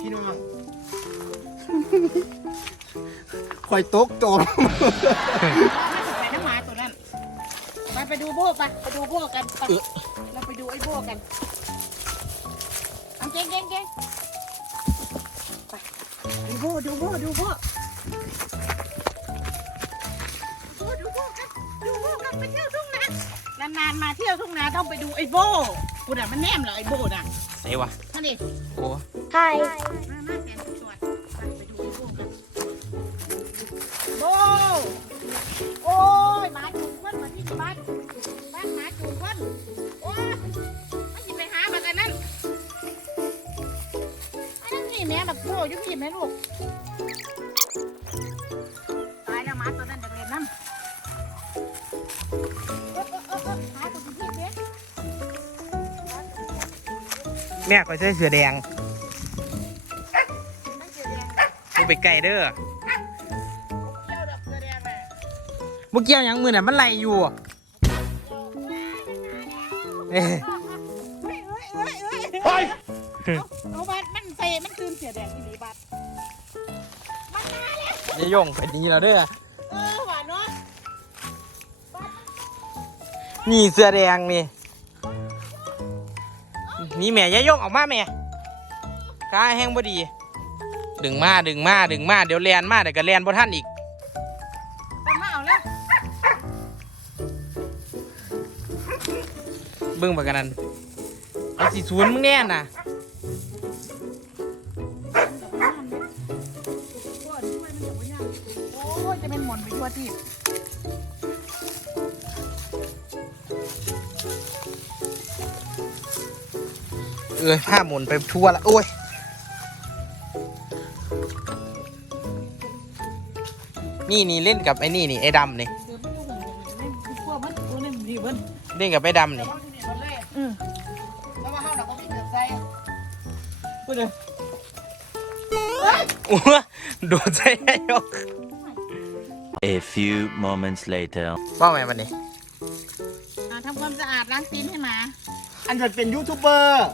พี่น้องคอยตกจมไปน้ำหมาตัวนั้นไปไปดูโบไปไปดูโบกันไปเราไปดูไอ้โบกันเอาเก่งเก่งเก่งไปดูโบดูโบดูโบดูโบดูโบกันดูโบกันไปเที่ยวทุ่งนานานๆมาเที่ยวทุ่งนาต้องไปดูไอ้โบกูน่ะมันแนมเหรอไอ้โบน่ะใส่วะท่านดิโอ้ ใช่มามาแสนสวยไปไปดูไอ้โบกันโบโอ้ยหมาจูงคนมาที่บ้านบ้านหมาจูงคนโอ้ยไม่สิไปหาบักอันนั้นอันนั้นนี่แม่บักโบอยุ่พี่แม่ลูกตายแล้วหมาตัวนั้นจะเล่นน้ำเออเออเออเออหาตัวที่พี่เด้แม่ก็ใส่เสือแดง ไปไกลเด้อเกี่ยวดอกเสือแดงแม่เมื่อกี้ยังมือน่ะมันไหลอยู่อะเอ้ยเฮ้ยเฮ้ยเฮ้ยเฮ้ยเอาเอาบัตรมันเตะมันคืนเสือแดงที่นี่บัตรมันมาแล้วยายยงเป็นนี้แล้วเด้อ เออหวานเนาะนี่เสือแดงนี่ นี่แม่ยายยงออกมาแม่ขาแห้งบ่ดี ดึงมาดึงมาดึงมาเดี๋ยวแลนมาเดี๋ยวก็แลนบ่ทันอีกแต่มาเอาแล้วเบิ่งไปกันนั่นไอ้สิศูนย์มึงแน่น่ะโอ้ยจะเป็นหมอนไปทั่วที่เอ้ยผ้าหมุนไปทั่วละโอ้ย นี่นี่เล่นกับไอ้นี่นี่ไอ้ดำนี่เสือมันอยู่หงนี่มันทั่วมันตัวนี่มันดีเบิ้ลเล่นกับไอ้ดำแต่นี่ว่าอยู่นี่มันเลยอืมแล้วว่าเฮาเราก็ไม่เกิดใจพูดเลยโอ้ยโดนใจไอ้ยก A few moments later. ว่าไงมันนี่อ่าทำความสะอาดล้างตีนให้หมา อันนั้นเป็นยูทูบเบอร์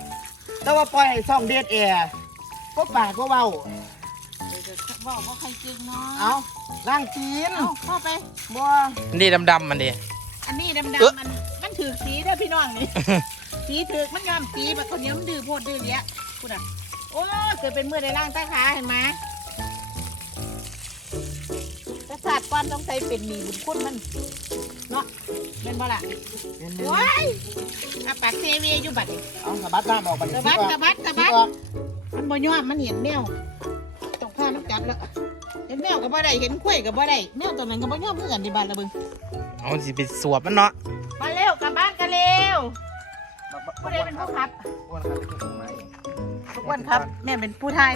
แต่ว่าปล่อยให้ช่องเดทแอร์ก็ปากก็เว้าเดี๋ยว จะบอกว่าใครจริงเนาะเอาล่างจีนเอาเข้าไปบัวนี่ดำๆมันดิอันนี้ดำเอ๊ะๆมันมันถือสีเด้อพี่น้องนี่สีถือมันยอมสีแบบคนนี้มันดื้อโพดดื้อเลี้ยพูดอะโอ้ยเกิดเป็นมือในร่างใต้ขาเห็นไหมกษัตริย์ก้อนต้องใช้เป็นหมีบุญคุณมันเนาะเป็นบ่ล่ะโอ้ยอาปัดเซเวียอยู่บัดนี้เอาสะบัดน้ำออกไปสะบัดสะบัดสะบัดออกมันบ่ยอมมันเห็นแมว ต้องฆ่ามันกัดแล้วเห็นแมวก็บ่ได้เห็นข้วยก็บ่ได้แมวตัวนั้นก็บ่ยอมเพื่อกันที่บ้านละเบึงเอาสิไปสวบมันเนาะมาเร็วกลับบ้านกันเร็วผู้ใดเป็นผู้ขับอ้วนครับไปเก็บต้นไม้ทุกวันครับ แม่เป็นผู้ไทย